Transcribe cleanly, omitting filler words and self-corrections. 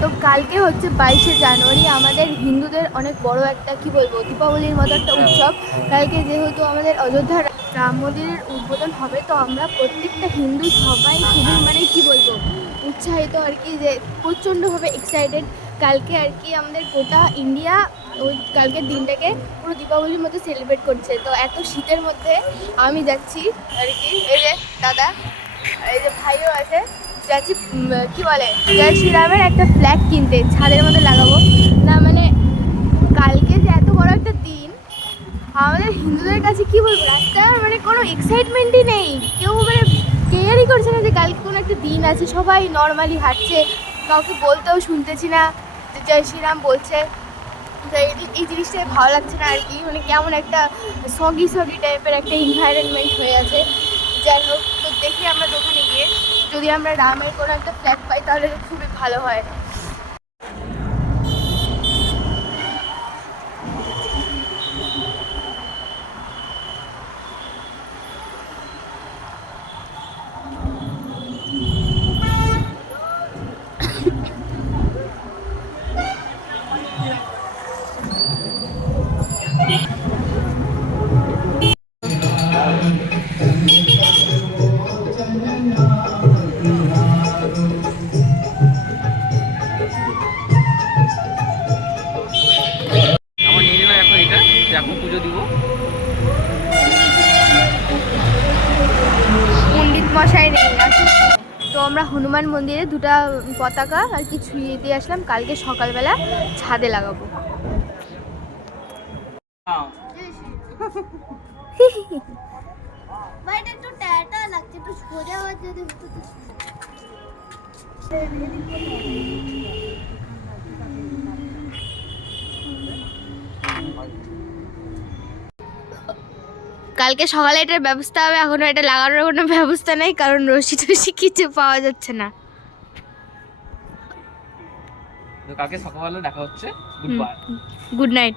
তো কালকে হচ্ছে 22শে জানুয়ারি, আমাদের হিন্দুদের অনেক বড় একটা কি বলবো দীপাবলির মতো একটা উৎসব। কালকে যেহেতু আমাদের অযোধ্যার রাম মন্দিরের উদ্বোধন হবে, তো আমরা প্রত্যেকটা হিন্দু সবাই খুবই মানে কি বলবো উৎসাহিত আর কি, যে প্রচণ্ডভাবে এক্সাইটেড। কালকে আর কি আমাদের গোটা ইন্ডিয়া ওই কালকের দিনটাকে পুরো দীপাবলির মতো সেলিব্রেট করছে। তো এত শীতের মধ্যে আমি যাচ্ছি আর কি, এই যে দাদা এই যে ভাইও আছে, যাচ্ছি কি বলে জয় শ্রীরামের একটা ফ্ল্যাগ কিনতে, ছাদের মধ্যে লাগাবো না। মানে কালকে যে এত বড় একটা দিন আমাদের হিন্দুদের কাছে, কি বলবো রাস্তায় মানে কোনো এক্সাইটমেন্টই নেই, কেউ মানে কেয়ারই করছে না যে কালকে কোনো একটা দিন আছে। সবাই নর্মালি হাঁটছে, কাউকে বলতেও শুনতেছি না যে জয় শ্রীরাম বলছে। তো এই জিনিসটাই ভালো লাগছে না আর কি, মানে কেমন একটা সগি সগি টাইপের একটা এনভায়রনমেন্ট হয়ে আছে। যাই হোক, তো দেখি আমরা দোকানে গিয়ে যদি আমরা রামের কোনো একটা ফ্ল্যাগ পাই তাহলে খুবই ভালো হয়। আমার নিয়ে নিলাম এখন এটা, এখন পুজো দিব। পণ্ডিত মশাই নেই আছে। তো আমরা হনুমান মন্দিরে দুটো পতাকা আর কি ছুঁয়ে দিয়ে আসলাম, কালকে সকালবেলা ছাদে লাগাবো। কালকে সকালে এটার ব্যবস্থা হবে, এখনো এটা লাগানোর কোনো ব্যবস্থা নেই, কারণ রশি টশি কিছু পাওয়া যাচ্ছে না। কালকে সকালবেলা দেখা হচ্ছে। Good bye. Good night.